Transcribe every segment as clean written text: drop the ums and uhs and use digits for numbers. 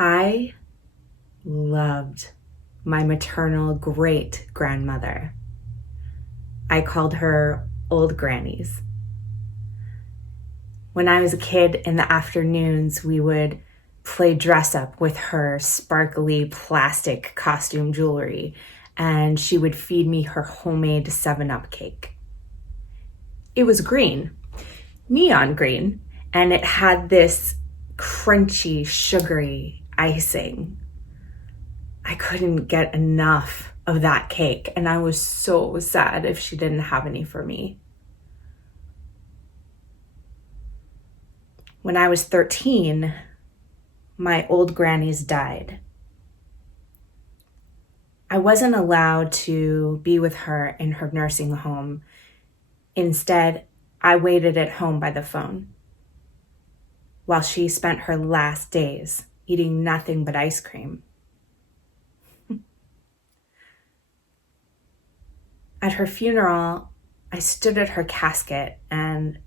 I loved my maternal great-grandmother. I called her Old Grannies. When I was a kid, in the afternoons, we would play dress up with her sparkly plastic costume jewelry, and she would feed me her homemade 7-Up cake. It was green, neon green, and it had this crunchy, sugary icing. I couldn't get enough of that cake, and I was so sad if she didn't have any for me. When I was 13, my old grannies died. I wasn't allowed to be with her in her nursing home. Instead, I waited at home by the phone while she spent her last days eating nothing but ice cream. At her funeral, I stood at her casket and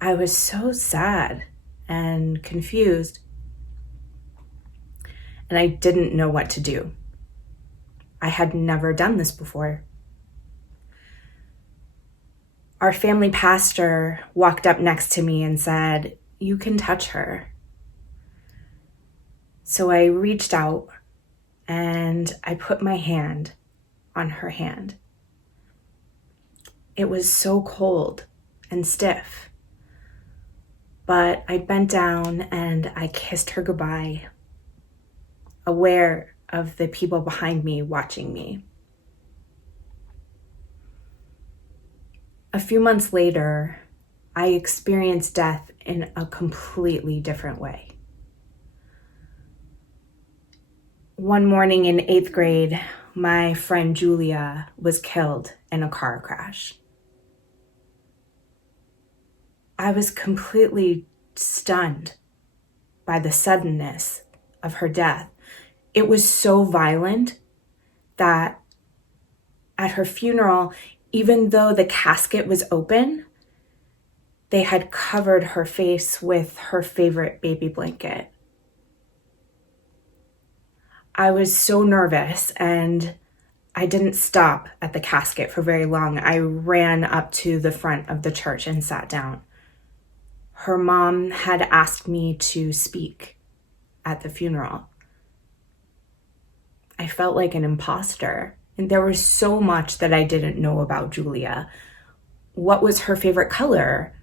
I was so sad and confused, and I didn't know what to do. I had never done this before. Our family pastor walked up next to me and said, "You can touch her." So I reached out and I put my hand on her hand. It was so cold and stiff, but I bent down and I kissed her goodbye, aware of the people behind me watching me. A few months later, I experienced death in a completely different way. One morning in 8th grade, my friend Julia was killed in a car crash. I was completely stunned by the suddenness of her death. It was so violent that at her funeral, even though the casket was open, they had covered her face with her favorite baby blanket. I was so nervous and I didn't stop at the casket for very long. I ran up to the front of the church and sat down. Her mom had asked me to speak at the funeral. I felt like an imposter, and there was so much that I didn't know about Julia. What was her favorite color?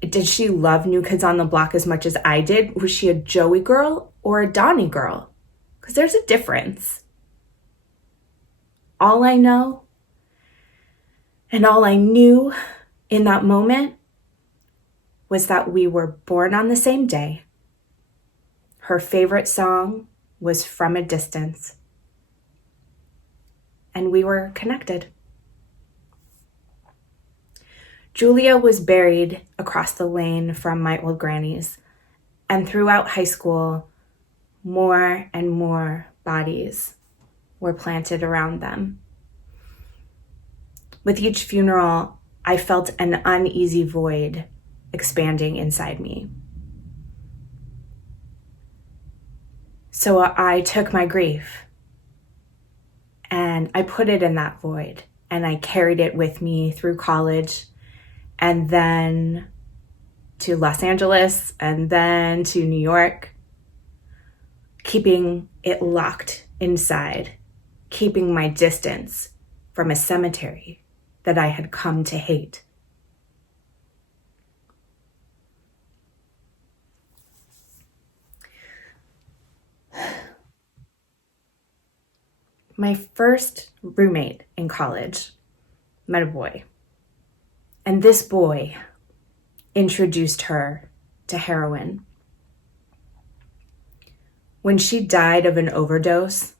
Did she love New Kids on the Block as much as I did? Was she a Joey girl or a Donnie girl? Because there's a difference. All I know and all I knew in that moment was that we were born on the same day. Her favorite song was From a Distance. And we were connected. Julia was buried across the lane from my old grannies, and throughout high school, more and more bodies were planted around them. With each funeral, I felt an uneasy void expanding inside me. So I took my grief and I put it in that void, and I carried it with me through college, and then to Los Angeles, and then to New York, keeping it locked inside, keeping my distance from a cemetery that I had come to hate. My first roommate in college met a boy, and this boy introduced her to heroin. When she died of an overdose,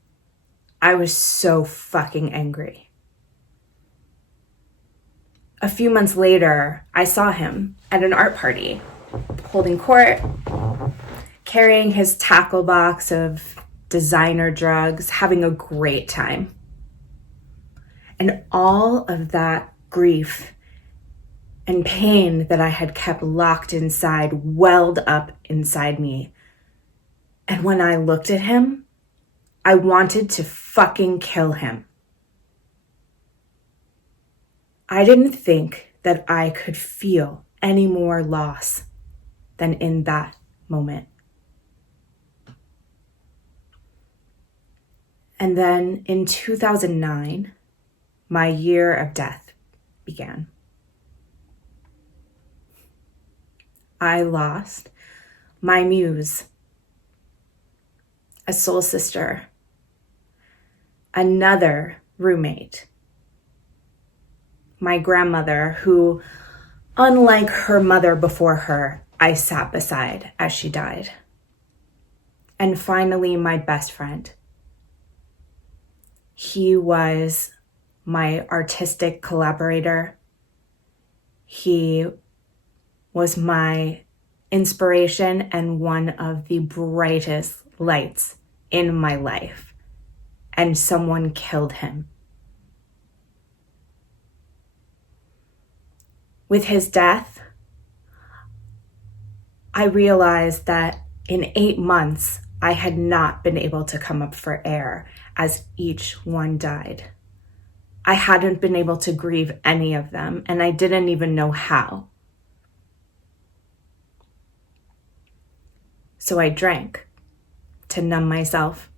I was so fucking angry. A few months later, I saw him at an art party, holding court, carrying his tackle box of designer drugs, having a great time. And all of that grief and pain that I had kept locked inside welled up inside me And when I looked at him, I wanted to fucking kill him. I didn't think that I could feel any more loss than in that moment. And then in 2009, my year of death began. I lost my muse, a soul sister, another roommate, my grandmother, who, unlike her mother before her, I sat beside as she died. And finally, my best friend. He was my artistic collaborator. He was my inspiration and one of the brightest lights in my life. And someone killed him. With his death, I realized that in 8 months, I had not been able to come up for air as each one died. I hadn't been able to grieve any of them, and I didn't even know how. So I drank to numb myself.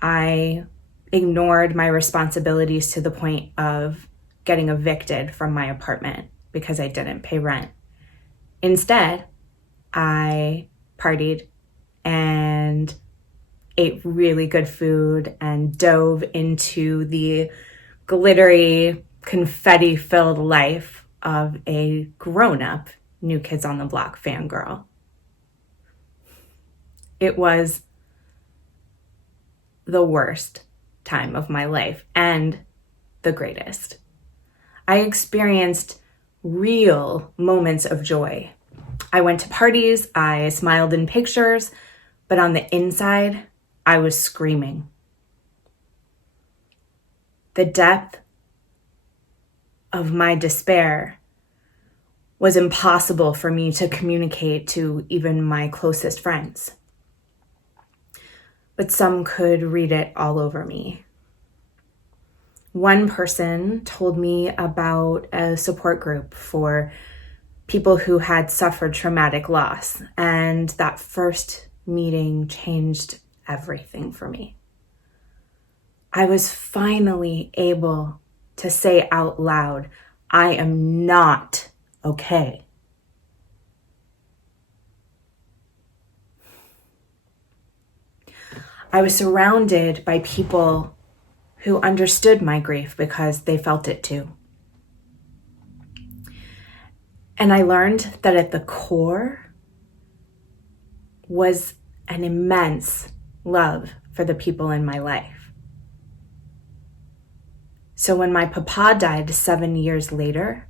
I ignored my responsibilities to the point of getting evicted from my apartment because I didn't pay rent. Instead, I partied and ate really good food and dove into the glittery, confetti-filled life of a grown-up New Kids on the Block fangirl. It was the worst time of my life and the greatest. I experienced real moments of joy. I went to parties, I smiled in pictures, but on the inside, I was screaming. The depth of my despair was impossible for me to communicate to even my closest friends. But some could read it all over me. One person told me about a support group for people who had suffered traumatic loss, and that first meeting changed everything for me. I was finally able to say out loud, I am not okay. I was surrounded by people who understood my grief because they felt it too. And I learned that at the core was an immense love for the people in my life. So when my papa died 7 years later,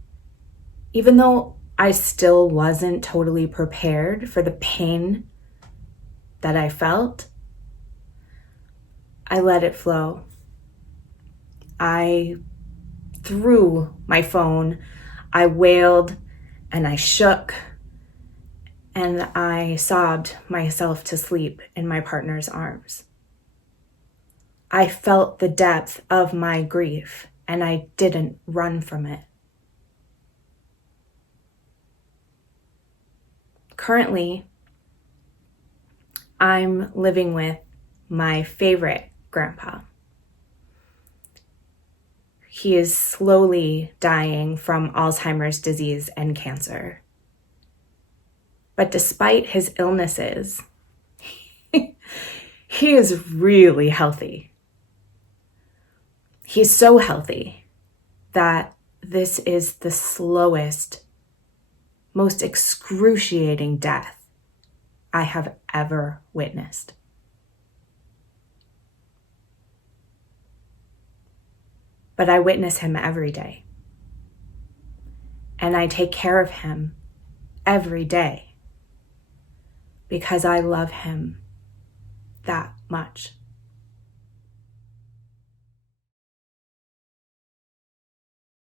even though I still wasn't totally prepared for the pain that I felt, I let it flow. I threw my phone, I wailed, and I shook, and I sobbed myself to sleep in my partner's arms. I felt the depth of my grief, and I didn't run from it. Currently, I'm living with my favorite grandpa. He is slowly dying from Alzheimer's disease and cancer. But despite his illnesses, he is really healthy. He's so healthy that this is the slowest, most excruciating death I have ever witnessed. But I witness him every day. And I take care of him every day because I love him that much.